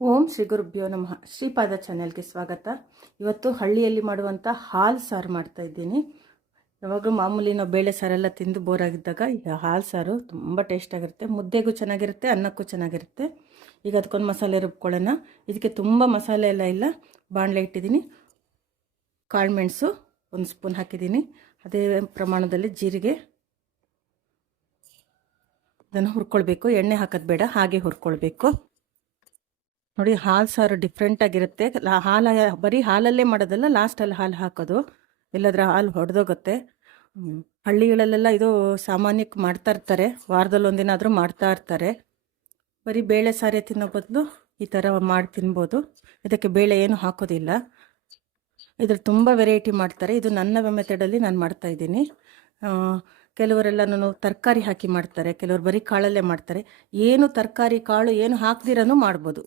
ಓಂ ಶ್ರೀ ಗುರುಭ್ಯೋ ನಮಃ. ಶ್ರೀಪಾದ ಚಾನೆಲ್ಗೆ ಸ್ವಾಗತ. ಇವತ್ತು ಹಳ್ಳಿಯಲ್ಲಿ ಮಾಡುವಂಥ ಹಾಲು ಸಾರು ಮಾಡ್ತಾ ಇದ್ದೀನಿ. ಯಾವಾಗಲೂ ಮಾಮೂಲಿ ನಾವು ಬೇಳೆ ಸಾರೆಲ್ಲ ತಿಂದು ಬೋರಾಗಿದ್ದಾಗ ಈಗ ಹಾಲು ಸಾರು ತುಂಬ ಟೇಸ್ಟ್ ಆಗಿರುತ್ತೆ. ಮುದ್ದೆಗೂ ಚೆನ್ನಾಗಿರುತ್ತೆ, ಅನ್ನಕ್ಕೂ ಚೆನ್ನಾಗಿರುತ್ತೆ. ಈಗ ಅದಕ್ಕೊಂದು ಮಸಾಲೆ ರುಬ್ಕೊಳ್ಳೋಣ. ಇದಕ್ಕೆ ತುಂಬ ಮಸಾಲೆ ಎಲ್ಲ ಇಲ್ಲ. ಬಾಣಲೆ ಇಟ್ಟಿದ್ದೀನಿ. ಕಾಳುಮೆಣಸು ಒಂದು ಸ್ಪೂನ್ ಹಾಕಿದ್ದೀನಿ. ಅದೇ ಪ್ರಮಾಣದಲ್ಲಿ ಜೀರಿಗೆ. ಅದನ್ನು ಹುರ್ಕೊಳ್ಬೇಕು. ಎಣ್ಣೆ ಹಾಕೋದು ಬೇಡ, ಹಾಗೆ ಹುರ್ಕೊಳ್ಬೇಕು. ನೋಡಿ ಹಾಲು ಸಾರು ಡಿಫ್ರೆಂಟಾಗಿರುತ್ತೆ ಹಾಲು ಬರೀ ಹಾಲಲ್ಲೇ ಮಾಡೋದಲ್ಲ ಲಾಸ್ಟಲ್ಲಿ ಹಾಲು ಹಾಕೋದು. ಇಲ್ಲದ್ರೆ ಹಾಲು ಹೊಡೆದೋಗುತ್ತೆ. ಹಳ್ಳಿಗಳಲ್ಲೆಲ್ಲ ಇದು ಸಾಮಾನ್ಯಕ್ಕೆ ಮಾಡ್ತಾ ಇರ್ತಾರೆ. ವಾರದಲ್ಲಿ ಒಂದಿನಾದರೂ ಮಾಡ್ತಾ ಇರ್ತಾರೆ. ಬರೀ ಬೇಳೆ ಸಾರೇ ತಿನ್ನೋ ಬದಲು ಈ ಥರ ಮಾಡಿ ತಿನ್ಬೋದು. ಇದಕ್ಕೆ ಬೇಳೆ ಏನು ಹಾಕೋದಿಲ್ಲ. ಇದ್ರ ತುಂಬ ವೆರೈಟಿ ಮಾಡ್ತಾರೆ. ಇದು ನನ್ನ ಮೆಥಡಲ್ಲಿ ನಾನು ಮಾಡ್ತಾ ಇದ್ದೀನಿ. ಕೆಲವರೆಲ್ಲ ನಾನು ತರಕಾರಿ ಹಾಕಿ ಮಾಡ್ತಾರೆ. ಕೆಲವರು ಬರೀ ಕಾಳಲ್ಲೇ ಮಾಡ್ತಾರೆ. ಏನು ತರಕಾರಿ, ಕಾಳು, ಏನು ಹಾಕ್ದಿರನೂ ಮಾಡ್ಬೋದು.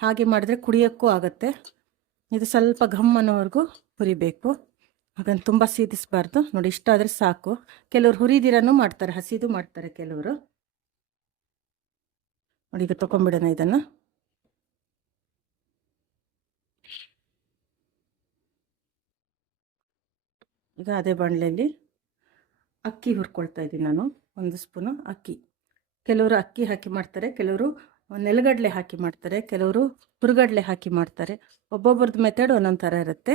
ಹಾಗೆ ಮಾಡಿದ್ರೆ ಕುಡಿಯೋಕ್ಕೂ ಆಗುತ್ತೆ. ಇದು ಸ್ವಲ್ಪ ಘಮ್ ಅನ್ನೋವರೆಗೂ ಹುರಿಬೇಕು. ಅದನ್ನು ತುಂಬ ಸೀದಿಸಬಾರ್ದು. ನೋಡಿ, ಇಷ್ಟ ಆದರೆ ಸಾಕು. ಕೆಲವರು ಹುರಿದಿರನೂ ಮಾಡ್ತಾರೆ, ಹಸಿದು ಮಾಡ್ತಾರೆ ಕೆಲವರು. ನೋಡಿ, ಈಗ ತೊಗೊಂಬಿಡೋಣ ಇದನ್ನು. ಈಗ ಅದೇ ಬಾಣಲೆಯಲ್ಲಿ ಅಕ್ಕಿ ಹುರ್ಕೊಳ್ತಾ ಇದ್ದೀನಿ ನಾನು. ಒಂದು ಸ್ಪೂನು ಅಕ್ಕಿ. ಕೆಲವರು ಅಕ್ಕಿ ಹಾಕಿ ಮಾಡ್ತಾರೆ, ಕೆಲವರು ನೆಲಗಡಲೆ ಹಾಕಿ ಮಾಡ್ತಾರೆ. ಕೆಲವರು ಹುರುಗಡಲೆ ಹಾಕಿ ಮಾಡ್ತಾರೆ. ಒಬ್ಬೊಬ್ಬರದ್ದು ಮೆಥಡ್ ಒಂದೊಂದು ಥರ ಇರುತ್ತೆ.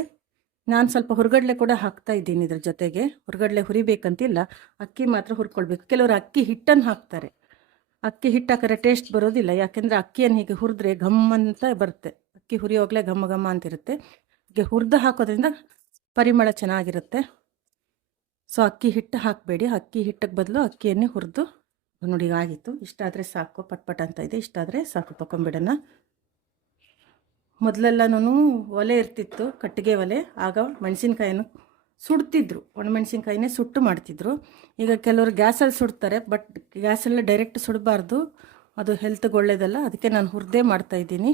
ನಾನು ಸ್ವಲ್ಪ ಹುರುಗಡಲೆ ಕೂಡ ಹಾಕ್ತಾ ಇದ್ದೀನಿ ಇದ್ರ ಜೊತೆಗೆ. ಹುರುಗಡಲೆ ಹುರಿಬೇಕಂತಿಲ್ಲ. ಅಕ್ಕಿ ಮಾತ್ರ ಹುರ್ಕೊಳ್ಬೇಕು. ಕೆಲವರು ಅಕ್ಕಿ ಹಿಟ್ಟನ್ನು ಹಾಕ್ತಾರೆ. ಅಕ್ಕಿ ಹಿಟ್ಟು ಹಾಕಿದ್ರೆ ಟೇಸ್ಟ್ ಬರೋದಿಲ್ಲ. ಯಾಕೆಂದರೆ ಅಕ್ಕಿಯನ್ನು ಹೀಗೆ ಹುರಿದ್ರೆ ಘಮ್ ಅಂತ ಬರುತ್ತೆ. ಅಕ್ಕಿ ಹುರಿಯೋಗಲೇ ಘಮ ಘಮ ಅಂತಿರುತ್ತೆ. ಹೀಗೆ ಹುರಿದು ಹಾಕೋದ್ರಿಂದ ಪರಿಮಳ ಚೆನ್ನಾಗಿರುತ್ತೆ. ಸೊ ಅಕ್ಕಿ ಹಿಟ್ಟು ಹಾಕಬೇಡಿ. ಅಕ್ಕಿ ಹಿಟ್ಟಕ್ಕೆ ಬದಲು ಅಕ್ಕಿಯನ್ನೇ ಹುರಿದು ನೋಡಿ ಆಗಿತ್ತು ಆಗಿತ್ತು ಇಷ್ಟಾದರೆ ಸಾಕು, ಪಟ್ ಪಟ್ ಅಂತ ಇದೆ. ಇಷ್ಟಾದರೆ ಸಾಕು ತೊಗೊಂಬಿಡೋಣ ಮೊದಲೆಲ್ಲನೂ ಒಲೆ ಇರ್ತಿತ್ತು, ಕಟ್ಟಿಗೆ ಒಲೆ. ಆಗ ಮೆಣಸಿನ್ಕಾಯನ್ನು ಸುಡ್ತಿದ್ರು. ಒಣಮೆಣಸಿನ್ಕಾಯಿನೇ ಸುಟ್ಟು ಮಾಡ್ತಿದ್ರು. ಈಗ ಕೆಲವರು ಗ್ಯಾಸಲ್ಲಿ ಸುಡ್ತಾರೆ, ಬಟ್ ಗ್ಯಾಸಲ್ಲೇ ಡೈರೆಕ್ಟ್ ಸುಡಬಾರ್ದು. ಅದು ಹೆಲ್ತ್ಗೆ ಒಳ್ಳೇದಲ್ಲ. ಅದಕ್ಕೆ ನಾನು ಹುರಿದೇ ಮಾಡ್ತಾಯಿದ್ದೀನಿ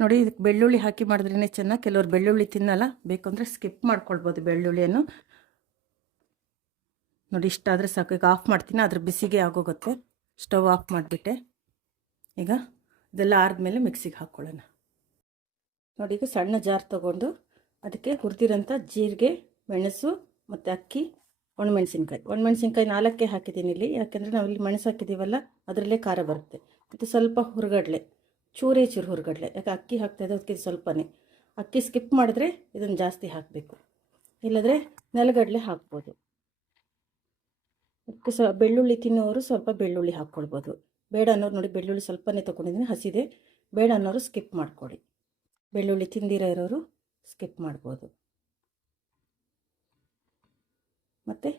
ನೋಡಿ, ಇದಕ್ಕೆ ಬೆಳ್ಳುಳ್ಳಿ ಹಾಕಿ ಮಾಡಿದ್ರೇ ಚೆನ್ನಾಗಿ. ಕೆಲವರು ಬೆಳ್ಳುಳ್ಳಿ ತಿನ್ನಲ್ಲ. ಬೇಕಂದರೆ ಸ್ಕಿಪ್ ಮಾಡ್ಕೊಳ್ಬೋದು ಬೆಳ್ಳುಳ್ಳಿಯನ್ನು. ನೋಡಿ, ಇಷ್ಟಾದರೆ ಸಾಕು. ಈಗ ಆಫ್ ಮಾಡ್ತೀನಿ. ಅದ್ರ ಬಿಸಿಗೆ ಆಗೋಗುತ್ತೆ. ಸ್ಟವ್ ಆಫ್ ಮಾಡಿಬಿಟ್ಟೆ. ಈಗ ಇದೆಲ್ಲ ಆರಿದ್ಮೇಲೆ ಮಿಕ್ಸಿಗೆ ಹಾಕ್ಕೊಳ್ಳೋಣ ನೋಡಿ, ಈಗ ಸಣ್ಣ ಜಾರ್ ತೊಗೊಂಡು ಅದಕ್ಕೆ ಹುರಿದಿರೋಂಥ ಜೀರಿಗೆ, ಮೆಣಸು ಮತ್ತು ಅಕ್ಕಿ, ಒಣಮೆಣಸಿನ್ಕಾಯಿ. ಒಣಮೆಣಸಿನ್ಕಾಯಿ ನಾಲ್ಕೇ ಹಾಕಿದ್ದೀನಿ ಇಲ್ಲಿ. ಯಾಕೆಂದರೆ ನಾವು ಇಲ್ಲಿ ಮೆಣಸು ಹಾಕಿದ್ದೀವಲ್ಲ ಅದರಲ್ಲೇ ಖಾರ ಬರುತ್ತೆ. ಮತ್ತು ಸ್ವಲ್ಪ ಹುರುಗಡ್ಲೆ, ಚೂರೇ ಚೂರು ಹುರುಗಡ್ಲೆ. ಯಾಕೆ ಅಕ್ಕಿ ಹಾಕ್ತಾಯಿದ್ದೆ ಅದಕ್ಕೆ ಸ್ವಲ್ಪನೇ. ಅಕ್ಕಿ ಸ್ಕಿಪ್ ಮಾಡಿದ್ರೆ ಇದನ್ನು ಜಾಸ್ತಿ ಹಾಕಬೇಕು. ಇಲ್ಲದ್ರೆ ನೆಲಗಡಲೆ ಹಾಕ್ಬೋದು. ಅದಕ್ಕೆ ಸ್ವ ಬೆಳ್ಳುಳ್ಳಿ ತಿನ್ನೋರು ಸ್ವಲ್ಪ ಬೆಳ್ಳುಳ್ಳಿ ಹಾಕ್ಕೊಳ್ಬೋದು. ಬೇಡ ಅನ್ನೋರು ನೋಡಿ ಬೆಳ್ಳುಳ್ಳಿ ಸ್ವಲ್ಪನೇ ತೊಗೊಂಡಿದ್ದೀನಿ ಹಸಿದೆ. ಬೇಡ ಅನ್ನೋರು ಸ್ಕಿಪ್ ಮಾಡ್ಕೊಳ್ಳಿ ಬೆಳ್ಳುಳ್ಳಿ ತಿಂದಿರೋ ಇರೋರು ಸ್ಕಿಪ್ ಮಾಡ್ಬೋದು. ಮತ್ತು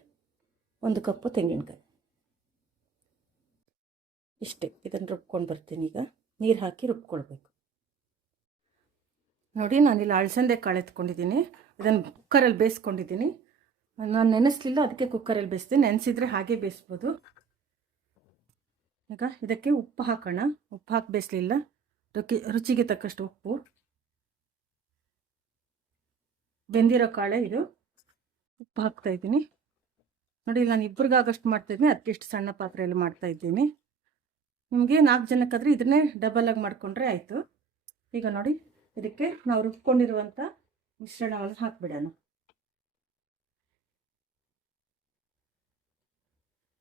ಒಂದು ಕಪ್ಪು ತೆಂಗಿನಕಾಯಿ. ಇಷ್ಟೇ, ಇದನ್ನು ರುಬ್ಕೊಂಡು ಬರ್ತೀನಿ ಈಗ. ನೀರು ಹಾಕಿ ರುಬ್ಕೊಳ್ಬೇಕು. ನೋಡಿ ನಾನಿಲ್ಲಿ ಅಳಸಂದೆ ಕಾಳು ಎತ್ಕೊಂಡಿದ್ದೀನಿ. ಇದನ್ನು ಕುಕ್ಕರಲ್ಲಿ ಬೇಯಿಸ್ಕೊಂಡಿದ್ದೀನಿ. ನಾನು ನೆನೆಸ್ಲಿಲ್ಲ, ಅದಕ್ಕೆ ಕುಕ್ಕರಲ್ಲಿ ಬೇಯಿಸ್ತೀನಿ ನೆನೆಸಿದ್ರೆ ಹಾಗೆ ಬೇಯಿಸ್ಬೋದು ಈಗ ಇದಕ್ಕೆ ಉಪ್ಪು ಹಾಕೋಣ. ಉಪ್ಪು ಹಾಕಿ ಬೇಯಿಸ್ಲಿಲ್ಲ ರುಚಿ ರುಚಿಗೆ ತಕ್ಕಷ್ಟು ಉಪ್ಪು. ಬೆಂದಿರೋ ಕಾಳೆ ಇದು. ಉಪ್ಪು ಹಾಕ್ತಾ ಇದ್ದೀನಿ. ನೋಡಿ, ನಾನು ಇಬ್ಬರಿಗಾಗಷ್ಟು ಅದಕ್ಕೆ ಇಷ್ಟು ಸಣ್ಣ ಪಾತ್ರೆಯಲ್ಲಿ ಮಾಡ್ತಾ ಇದ್ದೀನಿ. ನಿಮಗೆ ನಾಲ್ಕು ಜನಕ್ಕಾದರೆ ಇದನ್ನೇ ಡಬಲಾಗಿ ಮಾಡಿಕೊಂಡ್ರೆ ಆಯಿತು. ಈಗ ನೋಡಿ, ಇದಕ್ಕೆ ನಾವು ರುಬ್ಕೊಂಡಿರುವಂಥ ಮಿಶ್ರಣವನ್ನು ಹಾಕಿಬಿಡೋಣ.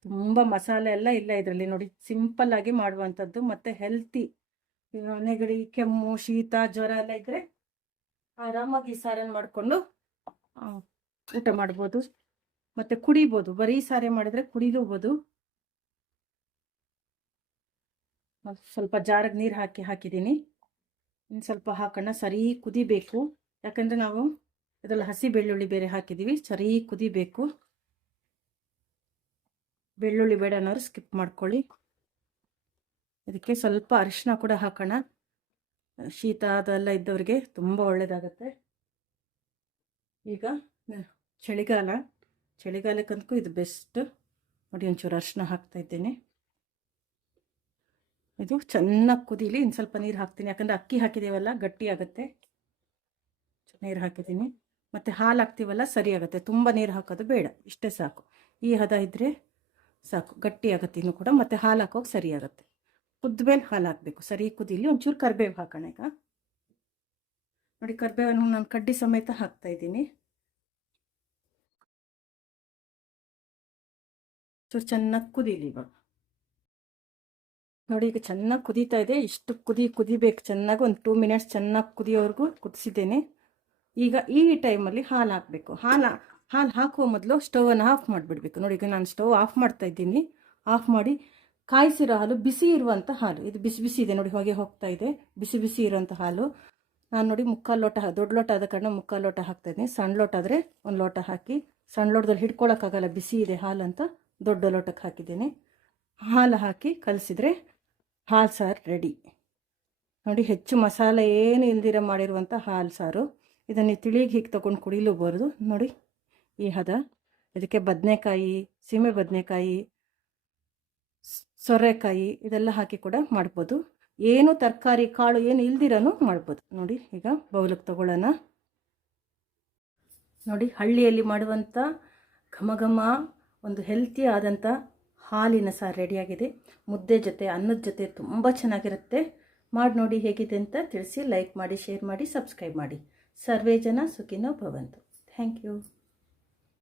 ತುಂಬ ಮಸಾಲೆ ಎಲ್ಲ ಇಲ್ಲ ಇದರಲ್ಲಿ ನೋಡಿ. ಸಿಂಪಲ್ ಆಗಿ ಮಾಡುವಂಥದ್ದು ಮತ್ತು ಹೆಲ್ತಿ ನೆಗಡಿ, ಕೆಮ್ಮು, ಶೀತ, ಜ್ವರ ಎಲ್ಲ ಇದ್ದರೆ ಆರಾಮಾಗಿ ಸಾರನ್ನು ಮಾಡಿಕೊಂಡು ಊಟ ಮಾಡ್ಬೋದು. ಮತ್ತು ಕುಡಿಬೋದು. ಬರೀ ಸಾರೆ ಮಾಡಿದರೆ ಕುಡಿದೂಬೋದು ಸ್ವಲ್ಪ ಜಾರಿಗೆ ನೀರು ಹಾಕಿ ಹಾಕಿದ್ದೀನಿ. ಇನ್ನು ಸ್ವಲ್ಪ ಹಾಕೋಣ ಸರಿ ಕುದಿಬೇಕು. ಯಾಕಂದರೆ ನಾವು ಇದರಲ್ಲಿ ಹಸಿ ಬೆಳ್ಳುಳ್ಳಿ ಬೇರೆ ಹಾಕಿದ್ದೀವಿ. ಸರಿ ಕುದಿಬೇಕು. ಬೆಳ್ಳುಳ್ಳಿ ಬೇಡ ಅನ್ನೋರು ಸ್ಕಿಪ್ ಮಾಡ್ಕೊಳ್ಳಿ. ಇದಕ್ಕೆ ಸ್ವಲ್ಪ ಅರಿಶಿನ ಕೂಡ ಹಾಕೋಣ. ಶೀತ ಅದೆಲ್ಲ ಇದ್ದವ್ರಿಗೆ ತುಂಬ ಒಳ್ಳೆಯದಾಗತ್ತೆ ಈಗ ಚಳಿಗಾಲ. ಚಳಿಗಾಲಕ್ಕಂತೂ ಇದು ಬೆಸ್ಟ್ ನೋಡಿ ಒಂಚೂರು ಅರಿಶಿನ ಹಾಕ್ತಾ ಇದ್ದೇನೆ. ಇದು ಚೆನ್ನಾಗಿ ಕುದೀಲಿ ಇನ್ನು ಸ್ವಲ್ಪ ನೀರು ಹಾಕ್ತೀನಿ. ಯಾಕಂದರೆ ಅಕ್ಕಿ ಹಾಕಿದ್ದೀವಲ್ಲ ಗಟ್ಟಿ ಆಗುತ್ತೆ. ನೀರು ಹಾಕಿದ್ದೀನಿ. ಮತ್ತು ಹಾಲು ಹಾಕ್ತೀವಲ್ಲ, ಸರಿ ಆಗುತ್ತೆ. ತುಂಬ ನೀರು ಹಾಕೋದು ಬೇಡ. ಇಷ್ಟೇ ಸಾಕು. ಈ ಹದ ಇದ್ದರೆ ಸಾಕು ಗಟ್ಟಿ ಆಗುತ್ತೆ ಕೂಡ, ಮತ್ತೆ ಹಾಲು ಹಾಕೋಕೆ ಸರಿ ಆಗುತ್ತೆ ಕುದ್ಮೇಲೆ ಹಾಲು ಹಾಕಬೇಕು ಸರಿ ಕುದಿಲಿ ಒಂಚೂರು ಕರಿಬೇವು ಹಾಕೋಣ ಈಗ. ನೋಡಿ, ಕರಿಬೇವನ್ನು ನಾನು ಕಡ್ಡಿ ಸಮೇತ ಹಾಕ್ತಾ ಇದ್ದೀನಿ. ಚೂರು ಚೆನ್ನಾಗಿ ಕುದೀಲಿ ಇವಾಗ. ನೋಡಿ, ಈಗ ಚೆನ್ನಾಗಿ ಕುದೀತಾ ಇದೆ, ಇಷ್ಟು ಕುದಿ, ಕುದಿಬೇಕು, ಚೆನ್ನಾಗಿ ಒಂದು ಟೂ ಮಿನಿಟ್ಸ್ ಚೆನ್ನಾಗಿ ಕುದಿಯೋವರೆಗೂ ಕುದಿಸಿದ್ದೇನೆ. ಈಗ ಈ ಟೈಮಲ್ಲಿ ಹಾಲು ಹಾಕಬೇಕು. ಹಾಲು ಹಾಲು ಹಾಕುವ ಮೊದಲು ಸ್ಟವನ್ನು ಆಫ್ ಮಾಡಿಬಿಡ್ಬೇಕು. ನೋಡಿ, ಈಗ ನಾನು ಸ್ಟವ್ ಆಫ್ ಮಾಡ್ತಾ ಇದ್ದೀನಿ. ಆಫ್ ಮಾಡಿ ಕಾಯಿಸಿರೋ ಹಾಲು ಬಿಸಿ ಇರುವಂಥ ಹಾಲು. ಇದು ಬಿಸಿ ಬಿಸಿ ಇದೆ. ನೋಡಿ, ಹೊಗೆ ಹೋಗ್ತಾ ಇದೆ. ಬಿಸಿ ಬಿಸಿ ಇರುವಂಥ ಹಾಲು. ನಾನು ನೋಡಿ ಮುಕ್ಕಾಲು ಲೋಟ, ದೊಡ್ಡ ಲೋಟ ಆದ ಕಾರಣ ಮುಕ್ಕಾಲು ಲೋಟ ಹಾಕ್ತಾ ಇದ್ದೀನಿ. ಸಣ್ಣ ಲೋಟ ಆದರೆ ಒಂದು ಲೋಟ ಹಾಕಿ ಸಣ್ಣ ಲೋಟದಲ್ಲಿ ಹಿಡ್ಕೊಳ್ಳೋಕ್ಕಾಗಲ್ಲ ಬಿಸಿ ಇದೆ ಹಾಲು ಅಂತ ದೊಡ್ಡ ಲೋಟಕ್ಕೆ ಹಾಕಿದ್ದೀನಿ. ಹಾಲು ಹಾಕಿ ಕಲಸಿದ್ರೆ ಹಾಲು ಸಾರು ರೆಡಿ. ನೋಡಿ, ಹೆಚ್ಚು ಮಸಾಲೆ ಏನು ಇಲ್ದಿರ ಮಾಡಿರುವಂಥ ಹಾಲು ಸಾರು. ಇದನ್ನು ತಿಳಿಗೆ ಹೀಗೆ ತೊಗೊಂಡು ಕುಡಿಲೂಬಾರ್ದು. ನೋಡಿ. ಈ ಹದ. ಇದಕ್ಕೆ ಬದನೆಕಾಯಿ, ಸೀಮೆ ಬದನೆಕಾಯಿ ಸೊರೆಕಾಯಿ ಇದೆಲ್ಲ ಹಾಕಿ ಕೂಡ ಮಾಡ್ಬೋದು. ಏನು ತರಕಾರಿ, ಕಾಳು ಏನು ಇಲ್ದಿರೋನು ಮಾಡ್ಬೋದು. ನೋಡಿ ಈಗ ಬೌಲಕ್ಕೆ ತಗೊಳ್ಳೋಣ. ನೋಡಿ ಹಳ್ಳಿಯಲ್ಲಿ ಮಾಡುವಂಥ ಘಮ ಒಂದು ಹೆಲ್ತಿ ಆದಂಥ ಹಾಲಿನ ಸಾರು ರೆಡಿಯಾಗಿದೆ. ಮುದ್ದೆ ಜೊತೆ, ಅನ್ನದ ಜೊತೆ ತುಂಬ ಚೆನ್ನಾಗಿರುತ್ತೆ. ಮಾಡಿ ನೋಡಿ ಹೇಗಿದೆ ಅಂತ ತಿಳಿಸಿ ಲೈಕ್ ಮಾಡಿ, ಶೇರ್ ಮಾಡಿ, ಸಬ್ಸ್ಕ್ರೈಬ್ ಮಾಡಿ. ಸರ್ವೇ ಜನ ಸುಖಿನೋ ಭವಂತು. Thank you.